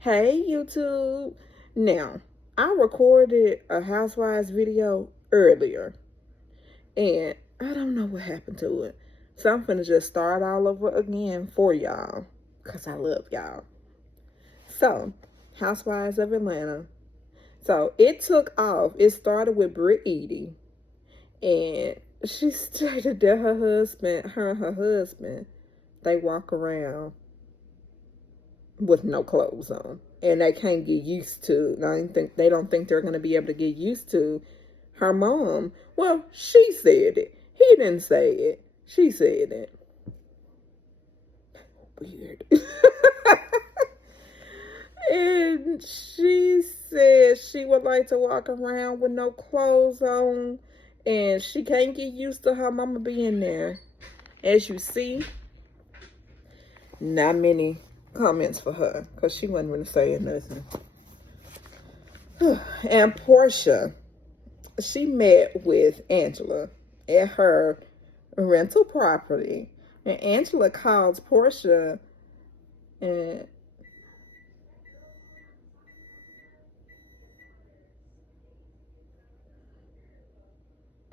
Hey YouTube. Now, I recorded a Housewives video earlier and I don't know what happened to it. So I'm finna just start all over again for y'all because I love y'all. So, Housewives of Atlanta. So it took off. It started with Britt Eady, and she stated that her and her husband, they walk around with no clothes on, and they can't get used to. They don't think they're gonna be able to get used to her mom. Well, she said it. He didn't say it. She said it. Weird. And she said she would like to walk around with no clothes on, and she can't get used to her mama being there. As you see, not many comments for her because she wasn't really saying nothing. And Porsha, she met with Angela at her rental property, and Angela calls Porsha and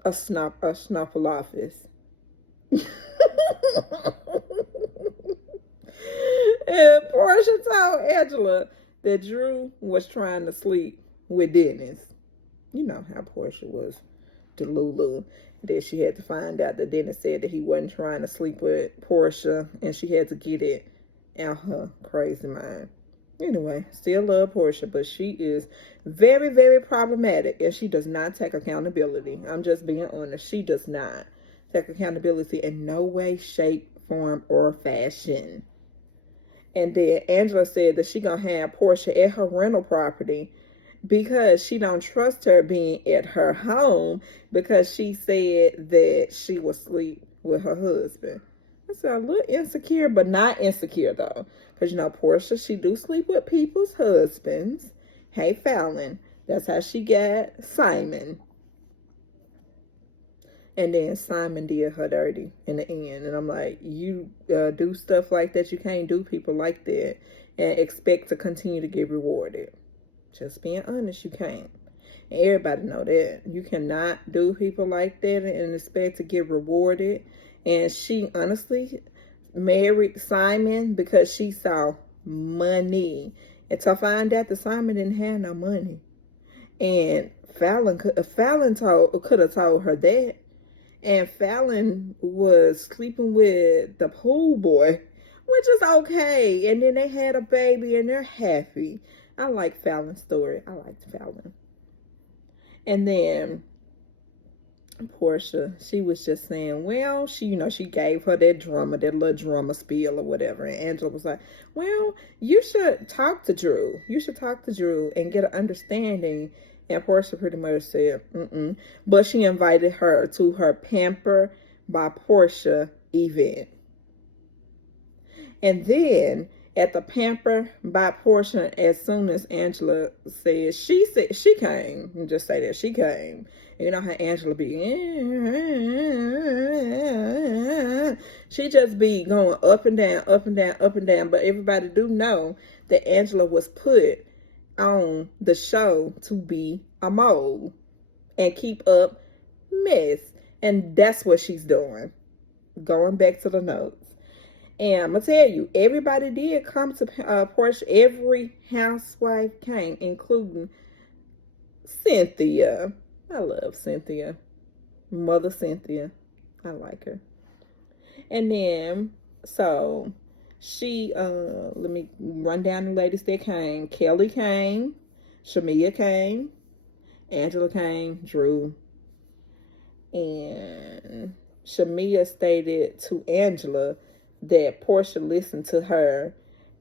a snuffleupagus. And Porsha told Angela that Drew was trying to sleep with Dennis. You know how Porsha was to Lulu. That she had to find out that Dennis said that he wasn't trying to sleep with Porsha, and she had to get it out her crazy mind. Anyway, still love Porsha, but she is very, very problematic, and she does not take accountability. I'm just being honest. She does not take accountability in no way, shape, form, or fashion. And then Angela said that she gonna have Porsha at her rental property because she don't trust her being at her home because she said that she would sleep with her husband. That's a little insecure, but not insecure though. Because you know, Porsha, she do sleep with people's husbands. Hey, Fallon. That's how she got Simon. And then Simon did her dirty in the end. And I'm like, you do stuff like that. You can't do people like that and expect to continue to get rewarded. Just being honest, you can't. And everybody know that. You cannot do people like that and expect to get rewarded. And she honestly married Simon because she saw money. And to find out that Simon didn't have no money. And Fallon could have told her that. And Fallon was sleeping with the pool boy, which is okay. And then they had a baby and they're happy. I like Fallon's story. I liked Fallon. And then Porsha, she was just saying, well, she gave her that little drama spiel or whatever. And Angela was like, well, you should talk to Drew. You should talk to Drew and get an understanding. And Porsha pretty much said, But she invited her to her Pamper by Porsha event. And then at the Pamper by Porsha, as soon as Angela said she came, just say that she came. You know how Angela be, she just be going up and down, up and down, up and down. But everybody do know that Angela was put on the show to be a mole and keep up mess. And that's what she's doing. Going back to the notes. And I'm going to tell you, everybody did come to Porsha. Every housewife came, including Cynthia. I love Cynthia. Mother Cynthia. I like her. And then, so she, let me run down the ladies that came. Kelly came. Shamia came. Angela came. Drew. And Shamia stated to Angela that Porsha listened to her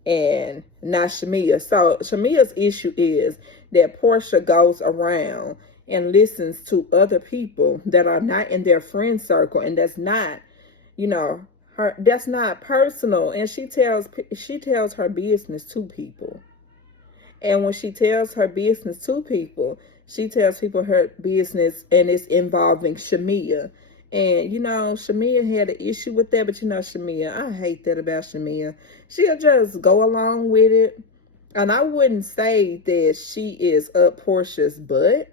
and not Shamia. So Shamia's issue is that Porsha goes around and listens to other people that are not in their friend circle, and that's not, that's not personal. And she tells her business to people. And when she tells her business to people, she tells people her business and it's involving Shamia. And, Shamia had an issue with that. But, Shamia, I hate that about Shamia. She'll just go along with it. And I wouldn't say that she is up Portia's butt.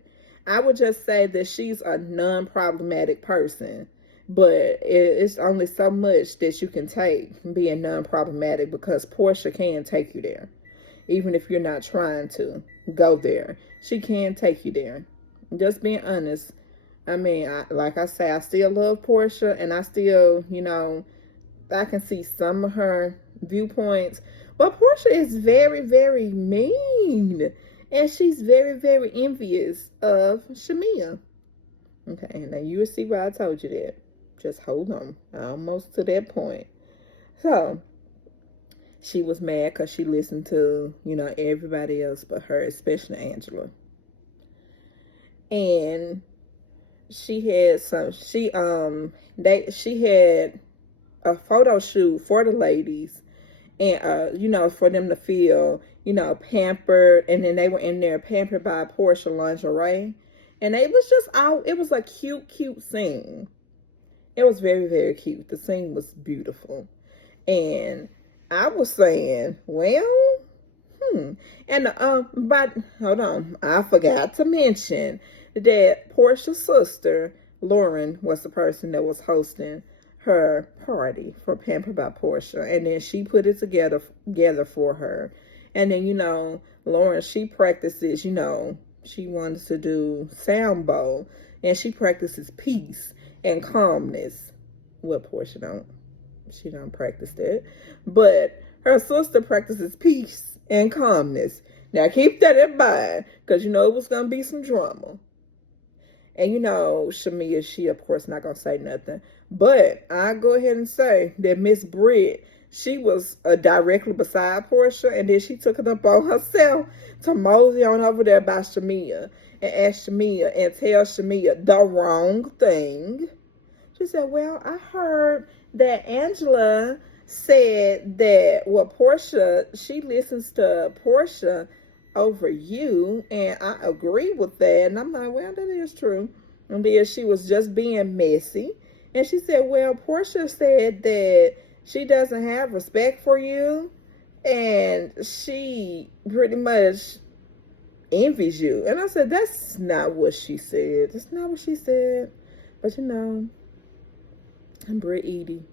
I would just say that she's a non-problematic person. But it's only so much that you can take being non-problematic, because Portia can take you there. Even if you're not trying to go there, she can take you there. Just being honest. I mean, like I say, I still love Portia, and I still, I can see some of her viewpoints. But Portia is very, very mean. And she's very, very envious of Shamea. Okay, now you will see why I told you that. Just hold on. Almost to that point. So, she was mad because she listened to, everybody else but her, especially Angela. And she had she had a photo shoot for the ladies, and for them to feel pampered, and then they were in there pampered by Portia lingerie, and it was a cute scene. It was very, very cute. The scene was beautiful. And I was saying, well, and but hold on, I forgot to mention that Portia's sister Lauren was the person that was hosting her party for Pampered by Portia, and then she put it together for her. And then Lauren, she practices, she wants to do sound bowl, and she practices peace and calmness. Well, Portia don't. She don't practice that, but her sister practices peace and calmness. Now keep that in mind, because it was gonna be some drama. And Shamea, she of course not gonna say nothing. But I go ahead and say that Miss Britt, she was directly beside Portia, and then she took it up on herself to mosey on over there by Shamea and ask Shamea and tell Shamea the wrong thing. She said, well, I heard that Angela said that, Portia, she listens to Portia over you, and I agree with that. And I'm like, well, that is true. And then she was just being messy. And she said, well, Portia said that she doesn't have respect for you, and she pretty much envies you. And I said, that's not what she said. That's not what she said. But I'm Britt Edie.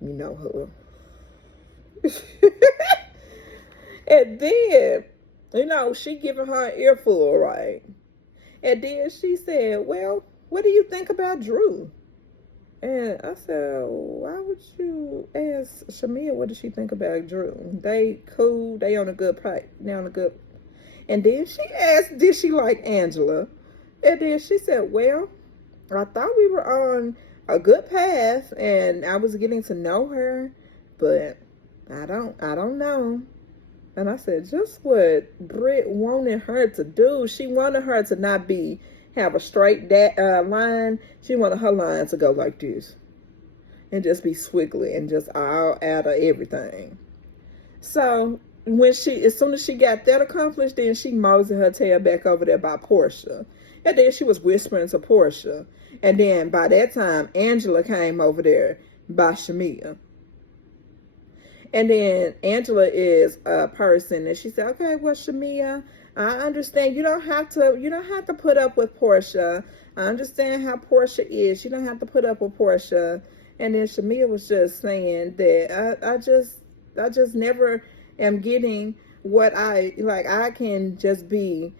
You know her. And then, she giving her an earful, right? And then she said, well, what do you think about Drew? And I said, why would you ask Shamea what does she think about Drew? They cool, they on a good pipe. And then she asked, did she like Angela? And then she said, well, I thought we were on a good path and I was getting to know her, but I don't know. And I said, just what Britt wanted her to do. She wanted her to not have a straight line. She wanted her line to go like this and just be squiggly and just all out of everything. So as soon as she got that accomplished, then she moseyed her tail back over there by Portia. And then she was whispering to Portia. And then by that time, Angela came over there by Shamea. And then Angela is a person, and she said, okay, well, Shamea, I understand you don't have to put up with Portia. I understand how Portia is. You don't have to put up with Portia. And then Shamea was just saying that I just never am getting what I can just be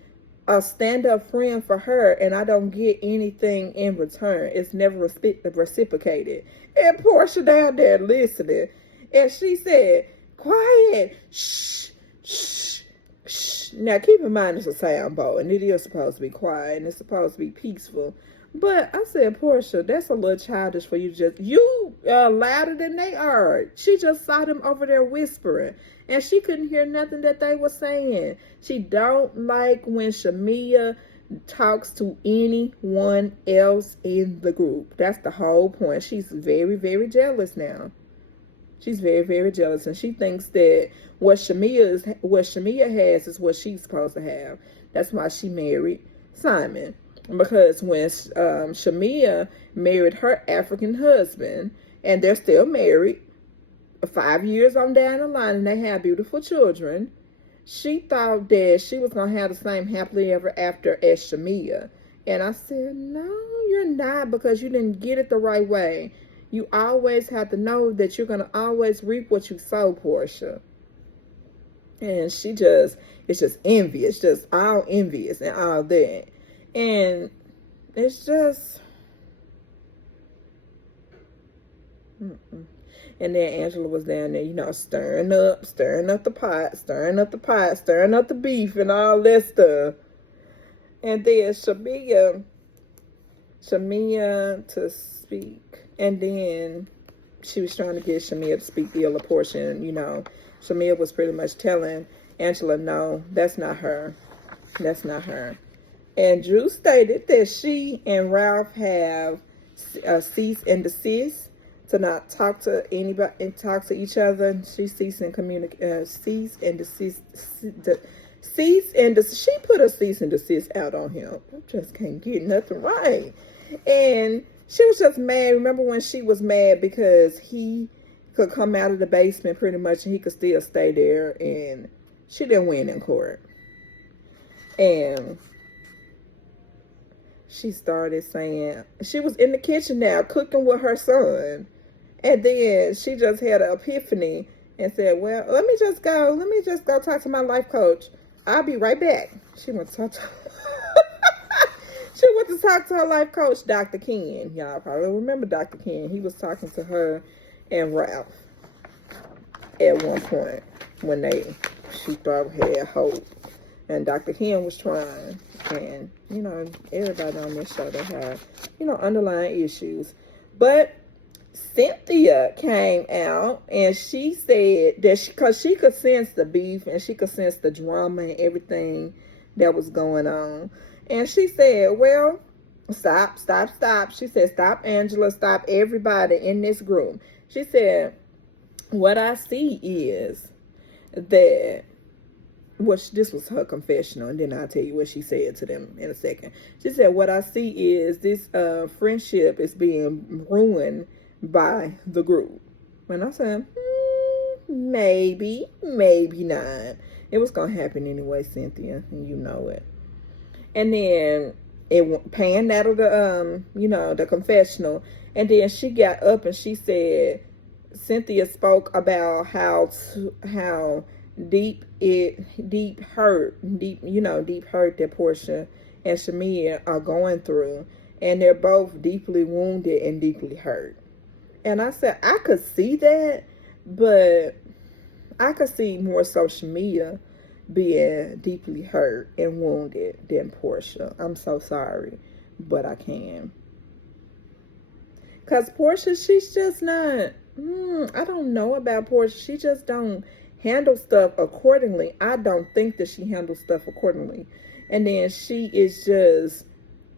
a stand-up friend for her, and I don't get anything in return. It's never reciprocated. And Portia down there listening, and she said, quiet, shh, shh, shh. Now keep in mind it's a sound bowl, and it is supposed to be quiet, and it's supposed to be peaceful. But I said, Portia, that's a little childish for you. You louder than they are. She just saw them over there whispering, and she couldn't hear nothing that they were saying. She don't like when Shamea talks to anyone else in the group. That's the whole point. She's very, very jealous now. She's very, very jealous, and she thinks that what Shamea has is what she's supposed to have. That's why she married Simon. Because when Shamea married her African husband, and they're still married 5 years on down the line, and they have beautiful children, she thought that she was going to have the same happily ever after as Shamea. And I said, no, you're not, because you didn't get it the right way. You always have to know that you're going to always reap what you sow, Portia. And it's just envious, just all envious and all that. And it's just, And then Angela was down there, stirring up the pot, stirring up the beef and all that stuff. And then Shamea to speak. And then she was trying to get Shamea to speak ill of Portia. And, Shamea was pretty much telling Angela, no, that's not her. That's not her. And Drew stated that she and Ralph have cease and desist to not talk to anybody and talk to each other. She cease and cease and desist. She put a cease and desist out on him. I just can't get nothing right. And she was just mad. Remember when she was mad because he could come out of the basement pretty much and he could still stay there, and she didn't win in court. And she started saying, she was in the kitchen now cooking with her son. And then she just had an epiphany and said, well, let me just go talk to my life coach. I'll be right back. She went to talk to her life coach, Dr. Ken. Y'all probably remember Dr. Ken. He was talking to her and Ralph at one point when she thought had hope. And Dr. Ken was trying. And, everybody on this show, they have, underlying issues. But Cynthia came out and she said that because she could sense the beef and she could sense the drama and everything that was going on. And she said, well, stop. She said, stop, Angela, stop everybody in this group. She said, what I see is that, this was her confessional, and then I'll tell you what she said to them in a second. She said, what I see is this friendship is being ruined by the group. And I said, maybe not. It was going to happen anyway, Cynthia, and you know it. And then it panned out of the confessional. And then she got up and she said, Cynthia spoke about how deep hurt that Portia and Shamea are going through. And they're both deeply wounded and deeply hurt. And I said, I could see that, but I could see more so Shamea being deeply hurt and wounded than Portia. I'm so sorry, but I can. Because Portia, she's just not, I don't know about Portia. She just don't handle stuff accordingly. I don't think that she handles stuff accordingly. And then she is just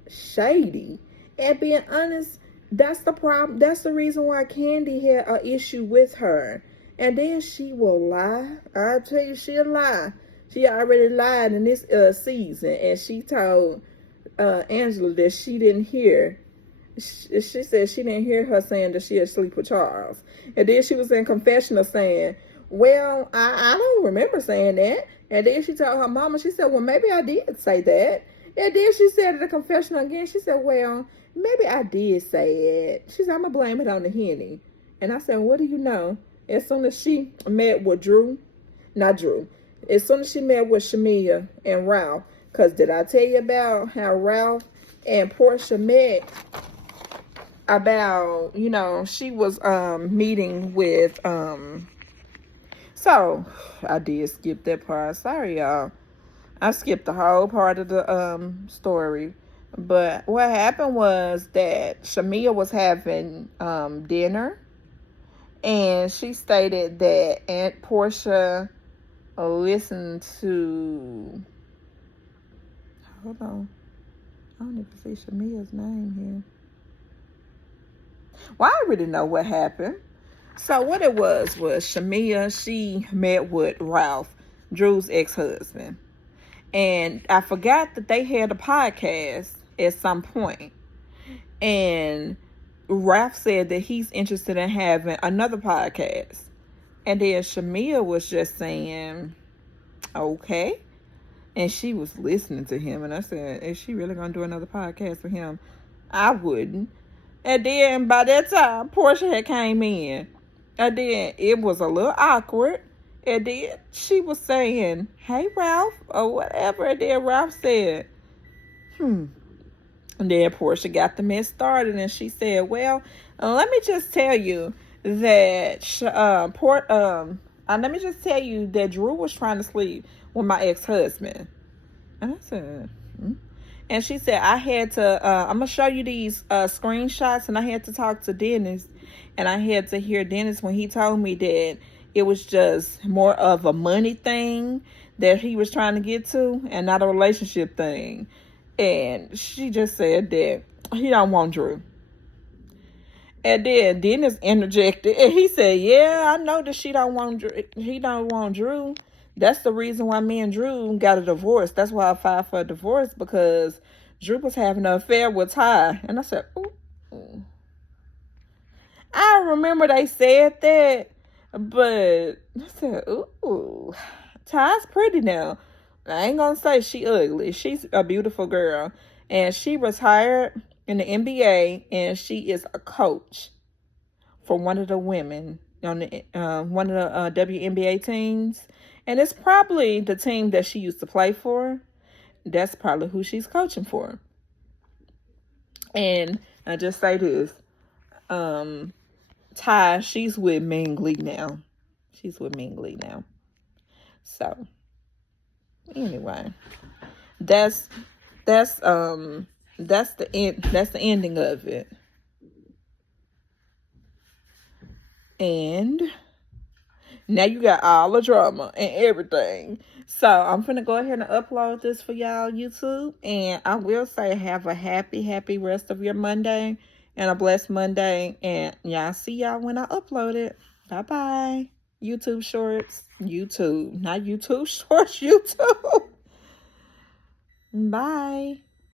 shady. And being honest, that's the problem. That's the reason why Kandi had an issue with her. And then she will lie. I'll tell you, she'll lie. She already lied in this season. And she told Angela that she didn't hear. She said she didn't hear her saying that she had sleep with Charles. And then she was in confessional saying, well, I don't remember saying that. And then she told her mama, she said, well, maybe I did say that. And then she said at the confessional again, she said, well, maybe I did say it. She said, I'm going to blame it on the Henny. And I said, what do you know? As soon as she met with as soon as she met with Shamea and Ralph, because did I tell you about how Ralph and Portia met? About, she was meeting with, so I did skip that part. Sorry, y'all. I skipped the whole part of the story. But what happened was that Shamea was having dinner, and she stated that Aunt Portia listened to, hold on, I don't even see Shamea's name here. Well, I already know what happened. So what it was Shamea, she met with Ralph, Drew's ex-husband. And I forgot that they had a podcast at some point. And Ralph said that he's interested in having another podcast. And then Shamea was just saying, Okay. And she was listening to him. And I said, is she really going to do another podcast with him? I wouldn't. And then by that time, Portia had came in. And then it was a little awkward. And then she was saying, hey, Ralph, or whatever. And then Ralph said, And then Portia got the mess started. And she said, well, let me just tell you that let me just tell you that Drew was trying to sleep with my ex-husband. And I said, And she said, I had to, I'm going to show you these screenshots. And I had to talk to Dennis. And I had to hear Dennis when he told me that it was just more of a money thing that he was trying to get to and not a relationship thing. And she just said that he don't want Drew. And then Dennis interjected and he said, yeah, I know that he don't want Drew. That's the reason why me and Drew got a divorce. That's why I filed for a divorce, because Drew was having an affair with Ty. And I said, ooh. I remember they said that, but I said, ooh, Ty's pretty now. I ain't gonna say she ugly. She's a beautiful girl. And she retired in the NBA, and she is a coach for one of the women on the one of the WNBA teams. And it's probably the team that she used to play for. That's probably who she's coaching for. And I just say this. Ty, she's with Mingley now. So, anyway. That's the ending of it. And now you got all the drama and everything. So I'm finna go ahead and upload this for y'all YouTube. And I will say have a happy rest of your Monday. And a blessed Monday. And y'all see y'all when I upload it. Bye-bye. YouTube Shorts. YouTube. Not YouTube Shorts. YouTube. Bye.